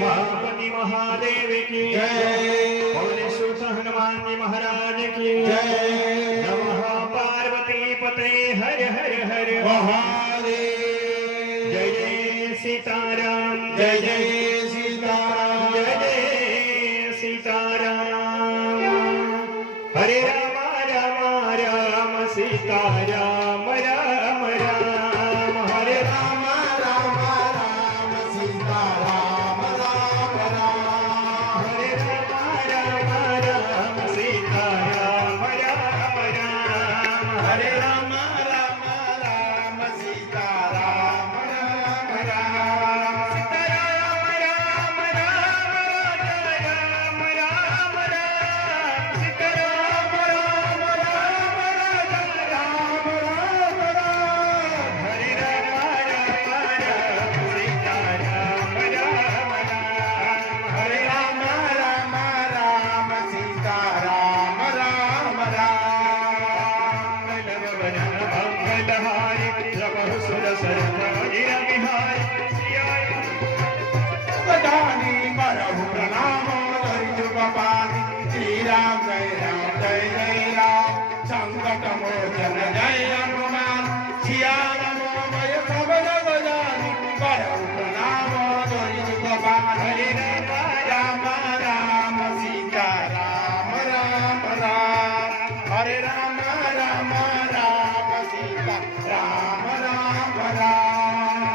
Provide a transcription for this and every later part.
महापति महादेव की जय। बोले सुत हनुमान जी महाराज की जय। नमः पार्वती पते हर हर हर महादेव। जय जय सीताराम जय जय सीताराम। जय जय सीताराम। हरे राम राम राम सीताराम राम राम हरे राम राम राम सीताराम राम राम। हरे राम राम राम सीताराम राम राम हरे राम राम राम सीताराम राम राम। सीताराम राम राम राम राम राम सीताराम राम राम राम राम राम हरे राम राम राम सीताराम राम राम हरे राम राम राम सीताराम राम राम। मंगलहारी प्रभु सुर सरज बिहारी सियाय गदानी मरहु प्रणाम धरिजु बपानी। श्री राम जय जय राम। संकट मोचन जय हनुमान। सिया राम जय सब जग जानी। मरहु प्रणाम धरिजु बपानी। हरे राम राम सीता राम राम राम। हरे राम राम राम सीता राम राम राम।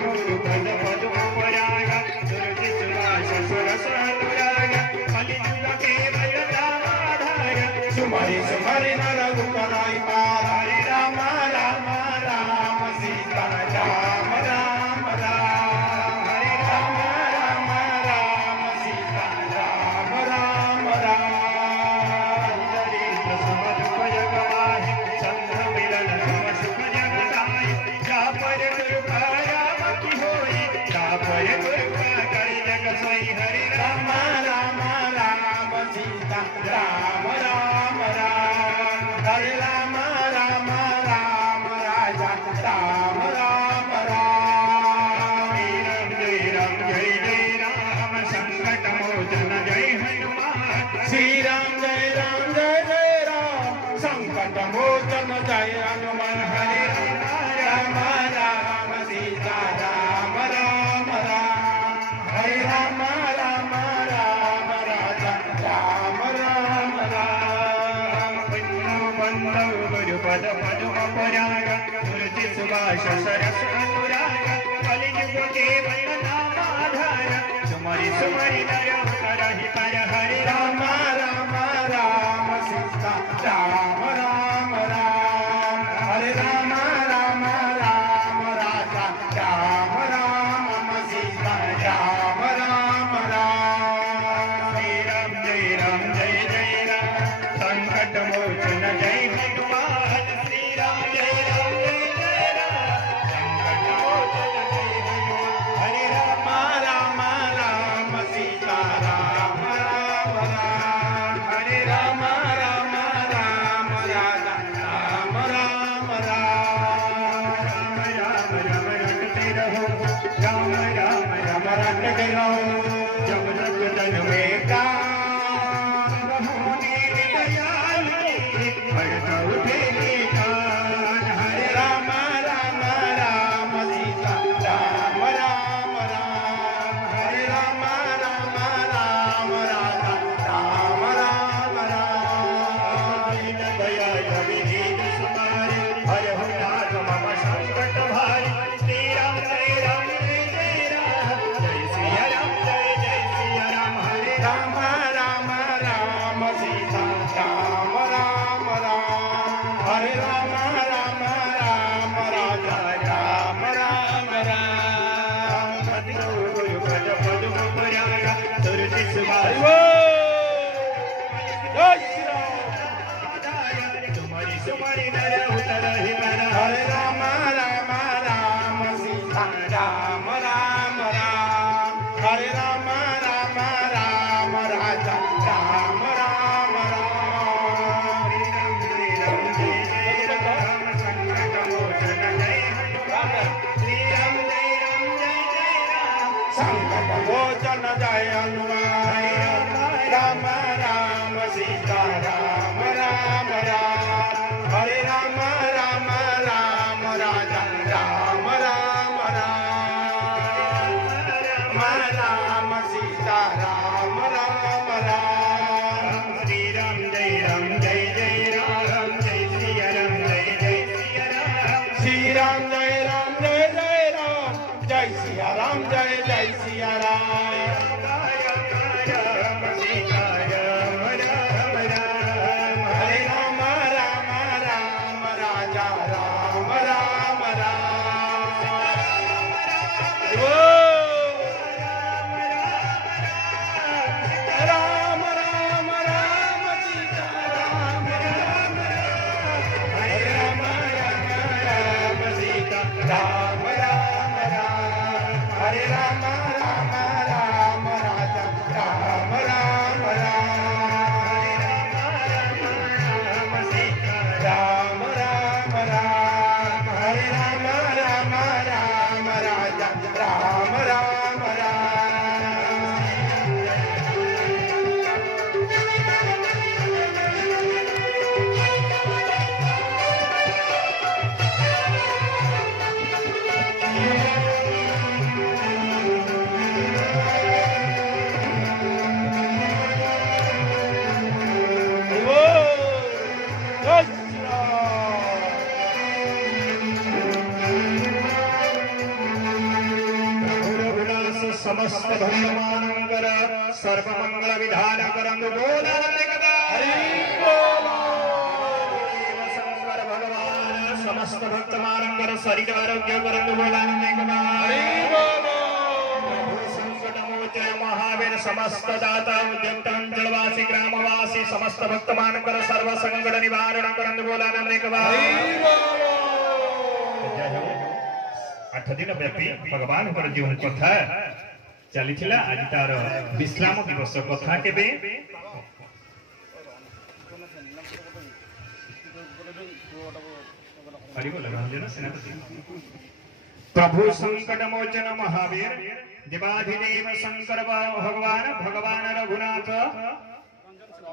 गुरु पद पद पराग दुर्जि सुभाष सुरस अनुराग कलियुग केवल दामाधार सुमरि सुमरि नर दुखनाई पार। हरे राम राम राम सीता राम राम राम। हरे राम राम राम सीता राम राम राम। दरिद्र समद भय गवाहि चंद्र मिलन सुख सुख जगताय जा पर कृपा राम की होई जा पर कृपा कर जग सोई हरि राम राम राम सीता राम राम राम। हरे राम राम राम राजा राम राम राम। जय राम जय जय राम संकट मोचन जय हनुमान श्री राम जय राम संकट मोचन जय हनुमान। हरे राम राम सीता राम राम राम। हरे राम राम राम राजा राम राम राम। बंधव गुरु पद पदुम पराग मूर्ति सुभाष सरस अनुराग कलियुग केवल नामाधार सुमरि सुमरि नर करहि पर हरे राम राम राम सीता राम राम राम। हरे राम राम राम राजा राम राम सीता राम राम राम। जय राम जय जय राम संकट मोचन जय हनुमान श्री राम जय जय राम संकट मोचन जय हनुमान हरे राम राम राम सीता राम राम राम। हरे राम राम राम राजा राम राम राम। राम राम रटते रहो राम राम राम रटते रहो जब तक तन में प्राण होने दयाल भरत उठे कान हरे राम राम राम सीता राम राम राम। हरे राम राम राम राजा राम राम राम। दीन दयाल विनीत सुमारे हरहु नाथ मम संकट भारी श्री राम जय राम जय जय राम जय सिया राम जय जय सिया राम हरे राम राम राम सीता राम राम राम। हरे राम राम राम राजा राम राम राम। गुरु पद पदुम पराग तुरति सुभाष जय श्री राम। तुम्हारी सुमारी नर उतरहि मन हरे राम राम राम सीता राम राम राम। हरे राम राम राम राजा राम राम राम। श्री राम जय जय राम संकट मोचन जय हनुमान श्री राम जय जय राम संकट मोचन जय हनुमान राम राम सीता राम राम राम हरे राम राम राम राजा राम राम राम राम सीता राम राम राम श्री राम जय जय राम जय सिया राम जय जय सिया राम श्री राम जय जय राम जय सिया राम जय जय सिया राम राम सीता राम राम राम हरे राम राम राम राजा राम राम राम राम राम राम सीता राम राम हरे राम राम राम सीता राम राम राम हरे राम राम राम राजा राम राम राम राम राम राम हरे राम राम राम राजा राम राम रघुनाथ समस्त भगवानंकर सर्वमंगल विधान करंदु बोला शंकर भगवान समस्त भक्त मानंकर शरीर आरोग्य करंदु बोला संकट मोचन महावीर समस्त दाता उद्यम जलवासी ग्रामवासी समस्त भक्त मानंकर सर्व संकट निवारण करंदु बोला आठ दिन व्यापी भगवान जीवन कथा चली आज तार विश्राम दिवस कथा केबे प्रभु संकट मोचन महावीर देवाधिदेव शंकर भगवान भगवान रघुनाथ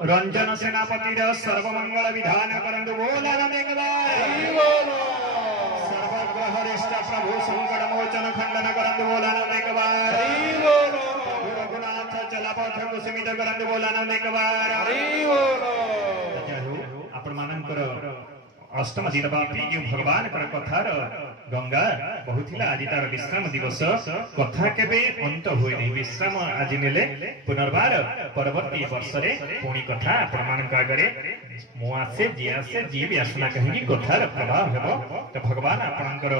रंजन सेनापति सर्वमंगल विधान करंदु बोला हरिष्ठ प्रभु संकट मोचन खंडन करंदु बोला रघुनाथ चलापथ कुसुमित करंदु बोला आपण मानकर अष्टम दिन व्यापी जो भगवान कथार गंगा बहुथिला आज तार विश्राम दिवस कथा केबे अंत होय नहीं विश्राम आज नेले पुनर्बार परवर्ती वर्ष रे पुणी कथा आपण मानक आगरे मु आसे जी भी आसना कहीं कथार प्रभाव हेबो तो भगवान आपनकर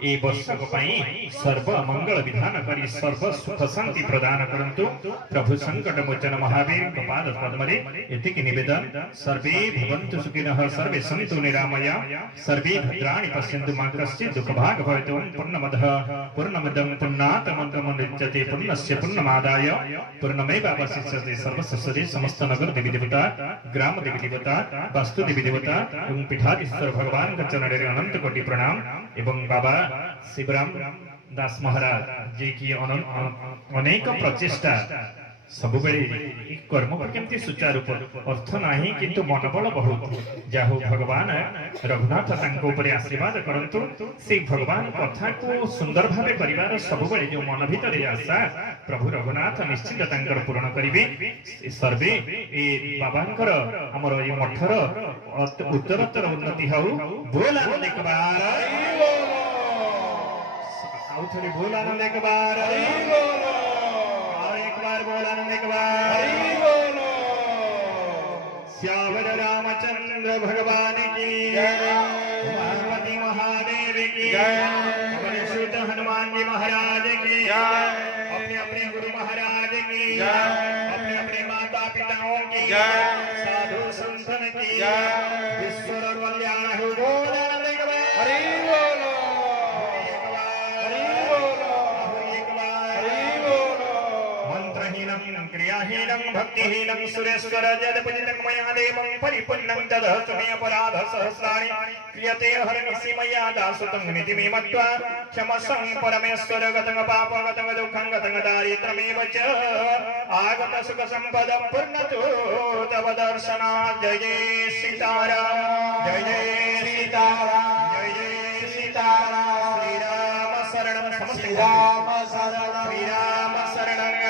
ए वर्षक पई सर्व मंगल विधान करी सर्व सुख शांति प्रदान करंतु प्रभु संकट मोचन महावीर पाद पद्म रे एतिकी निवेदन सर्वे भवन्तु सुखिनः सर्वे सन्तु निरामया सर्वे भद्राणि पश्यन्तु मा कश्चित् दुःखभाग् भवतु पूर्णमदः पूर्णमिदं पूर्णात् पूर्णमुदच्यते पूर्णस्य पूर्णमादाय पूर्णमेवावशिष्यते सर्वस्य समस्त नगर देवी देवता ग्राम देवी देवता वास्तु देवी देवता एवं पीठाधीश्वर भगवान का चरणेर अनंत कोटि प्रणाम एवं बाबा शिवराम दास महाराज जी की अनेक प्रचेष्टा सबु बेले कर्म पर केमती सुचारू अर्थ नाही किंतु मनोबल बहुत जाहो भगवान रघुनाथ तांको ऊपर आशीर्वाद करंतु से भगवान कथा को सुंदर भावे करिवार सबु बेले जो मन भीतर आशा प्रभु रघुनाथ निश्चित तांकर पूर्ण करिवे सर्वे ए बाबांकर हमर ए मठर उत्तरोत्तर उन्नति हउ बोला एक बार आउथरे बोला एक बार बोला एक बार श्यावर रामचंद्र भगवान की पार्वती महादेव की शुद्ध हनुमान जी महाराज की अपने अपने गुरु महाराज की अपने अपने माता पिताओं की साधु संतन की ईश्वर कल्याण हो बोला मंत्रहीन क्रियाहीनं भक्तिहीनं सुरेश्वर जदपतितं मया देवं परिपूर्णं ददतु मे अपराध सहस्राणि क्रियते हरनिसि मया दासुतं निति मे मत्वा क्षमसं परमेश्वर गतं पापगतं दुःखं गतं दारिद्र्यमेव च आगत सुख संपदं पूर्णतो तव दर्शनात् जय जय सीताराम जय जय सीताराम जय जय सीताराम श्रीराम शरणं समस्त राम शरणं श्रीराम शरणं